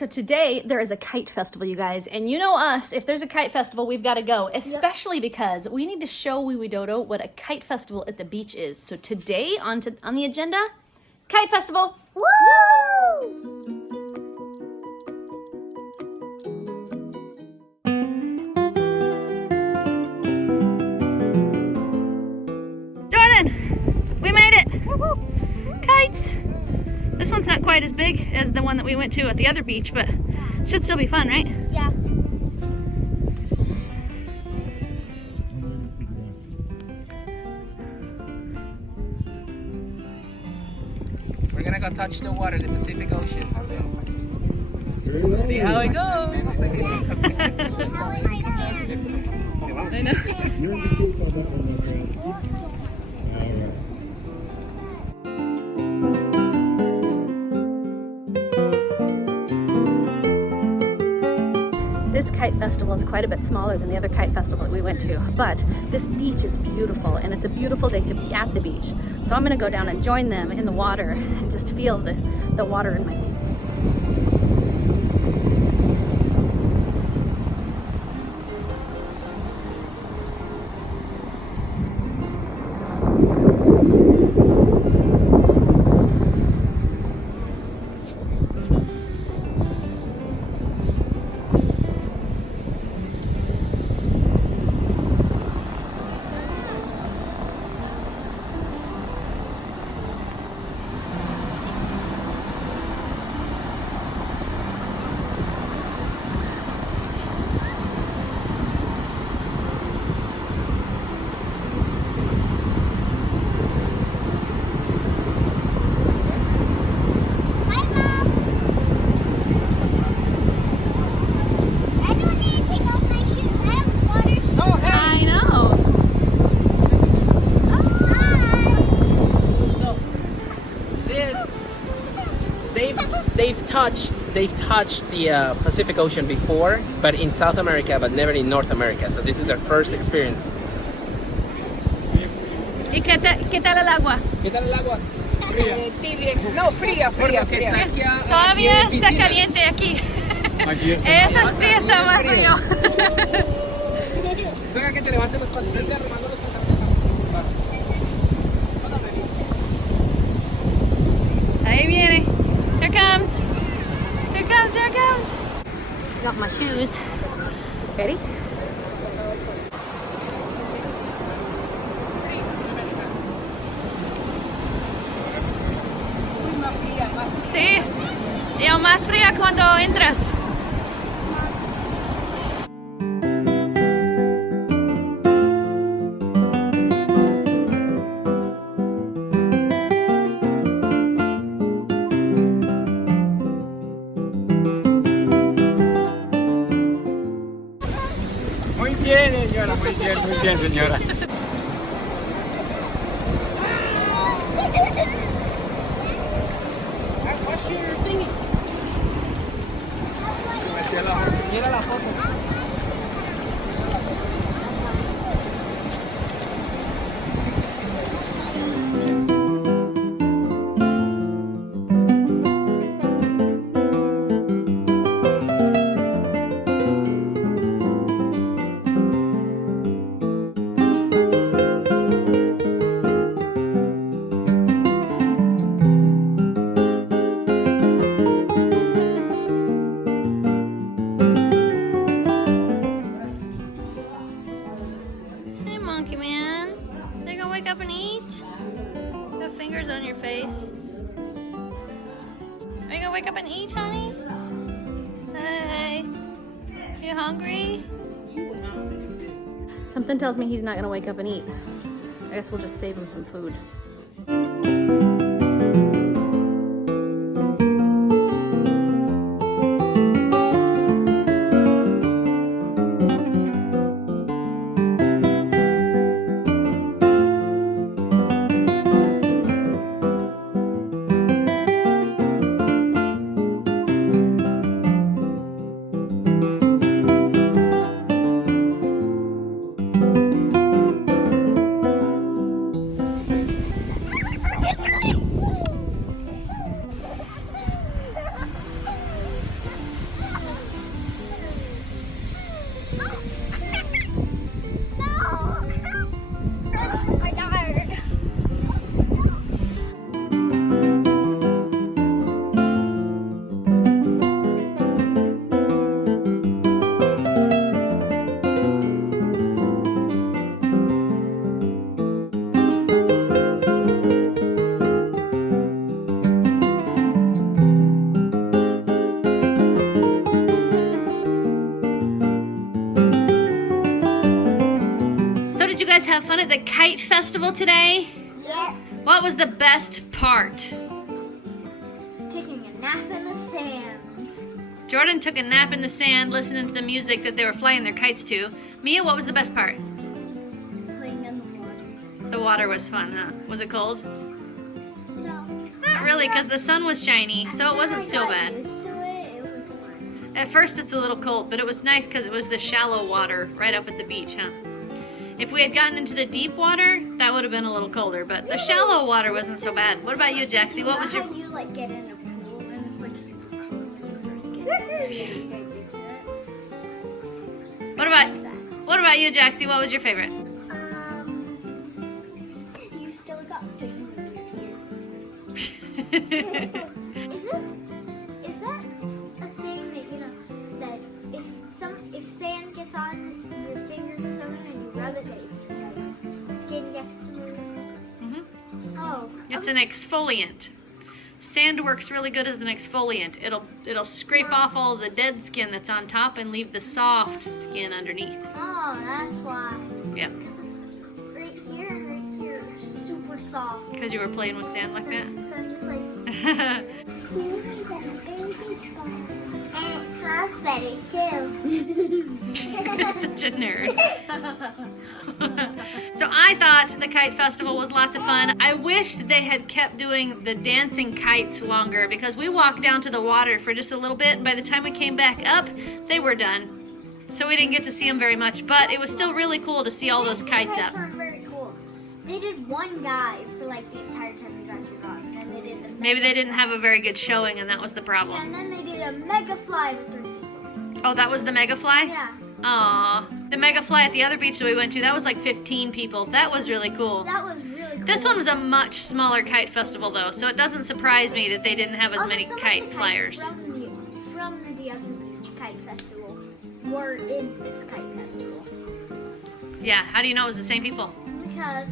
So today there is a kite festival, you guys, and you know us, if there's a kite festival, we've got to go, especially because we need to show Wiwi and Dodo what a kite festival at the beach is. So today on the agenda, Kite Festival. Woo! Jordan, we made it. Woo-hoo. Kites. This one's not quite as big as the one that we went to at the other beach, but should still be fun, right? Yeah. We're gonna go touch the water, the Pacific Ocean. See how it goes. I know. This kite festival is quite a bit smaller than the other kite festival that we went to, but this beach is beautiful and it's a beautiful day to be at the beach. So I'm gonna go down and join them in the water and just feel the water in my feet. They've touched the Pacific Ocean before, but in South America, but never in North America. So this is their first experience. ¿Y qué tal el agua? ¿Qué tal el agua? Tibia. No, fría. Todavía está caliente aquí. Eso sí está más frío. Venga, que te levanten los pantalones, armando los pantalones. Ahí viene. Here comes. Here comes. Take off my shoes. Ready? Sí. Y aún más fría cuando entras. Muy bien, señora. Mira la foto. Monkey man, they gonna wake up and eat? You have fingers on your face. Are you gonna wake up and eat, honey? Hey, you hungry? Something tells me he's not gonna wake up and eat. I guess we'll just save him some food. guys have fun at the Kite Festival today? Yeah. What was the best part? Taking a nap in the sand. Jordan took a nap in the sand listening to the music that they were flying their kites to. Mia, what was the best part? Playing in the water. The water was fun, huh? Was it cold? No. Not really, because the sun was shiny, so it wasn't so bad. Used to it. It was fun. At first it's a little cold, but it was nice because it was the shallow water right up at the beach, huh? If we had gotten into the deep water, that would have been a little colder, but the shallow water wasn't so bad. What about you, Jaxie? What was your... How you like get in a pool and it's like super cool when you first get in. You get used to it. What about you, Jaxie? What was your favorite? You still got sand in your ears. Is that a thing that that if sand gets on your fingers or something and you rub it, that the skin gets smooth? Oh. It's an exfoliant. Sand works really good as an exfoliant. It'll scrape off all the dead skin that's on top and leave the soft skin underneath. Oh, that's why. Yeah. Because it's right here and right here are super soft. Because you were playing with sand like that? So I'm just like... And it smells better too. You're such a nerd. So I thought the Kite Festival was lots of fun. I wished they had kept doing the dancing kites longer because we walked down to the water for just a little bit, and by the time we came back up, they were done. So we didn't get to see them very much, but it was still really cool to see all those kites up. Weren't very cool. They did one guy for like the entire time you guys were gone, and then they did the Maybe they didn't have a very good showing, and that was the Yeah, problem. and then they did a mega fly with 3 people. Oh, that was the Mega Fly? Yeah. Aw. The Mega Fly at the other beach that we went to, that was like 15 people. That was really cool. That was really cool. This one was a much smaller kite festival though, so it doesn't surprise me that they didn't have as Although many some of kite the flyers. kites from the other beach kite festival were in this kite festival. Yeah, how do you know it was the same people? Because,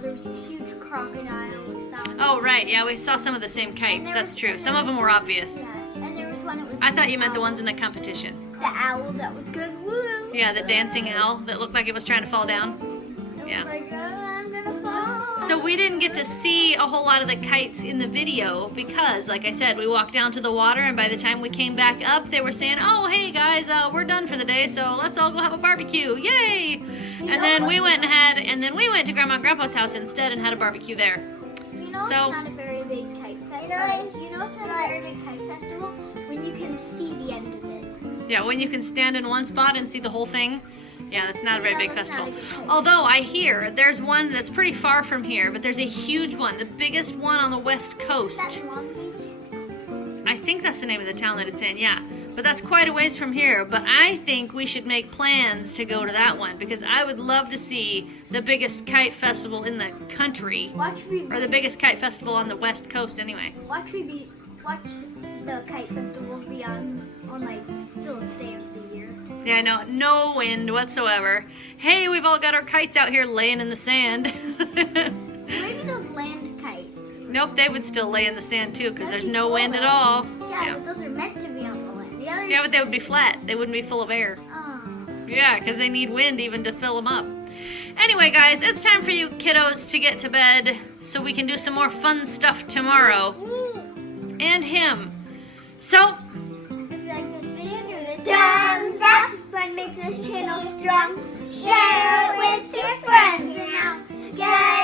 there was a huge crocodile with sound. Oh, right, yeah, we saw some of the same kites, that's true. Some of them were obvious. Yeah, and there was one that was... I thought you meant the ones in the competition. The owl that was good. Woo! Yeah, the dancing owl that looked like it was trying to fall down. It Yeah. was like, oh, I'm gonna fall. So we didn't get to see a whole lot of the kites in the video because, like I said, we walked down to the water, and by the time we came back up, they were saying, oh, hey guys, we're done for the day, so let's all go have a barbecue. Yay! And then we went to Grandma and Grandpa's house instead and had a barbecue there. It's not a very big kite festival. It's not a very big kite festival when you can see the end of it. Yeah, when you can stand in one spot and see the whole thing. Yeah, that's not a very big that's not festival. a big festival. Although I hear there's one that's pretty far from here, but there's a huge one, the biggest one on the West Coast. That Long Beach? I think that's the name of the town that it's in, yeah. But that's quite a ways from here. But I think we should make plans to go to that one because I would love to see the biggest kite festival in the country. Or the biggest kite festival on the West Coast anyway. Watch the kite festival be on like still a day of the year. Yeah, I know. No wind whatsoever. Hey, we've all got our kites out here laying in the sand. Maybe those land kites. Nope, they would still lay in the sand too because there's no wind at all. Yeah, but those are meant to be on the land. The others, Yeah, but they would be flat. They wouldn't be full of air. oh. Yeah, because they need wind even to fill them up. Anyway, guys, it's time for you kiddos to get to bed so we can do some more fun stuff tomorrow. And him. So, If you like this video, give it a thumbs up. Friend, make this channel strong. Share it with your friends. And now, get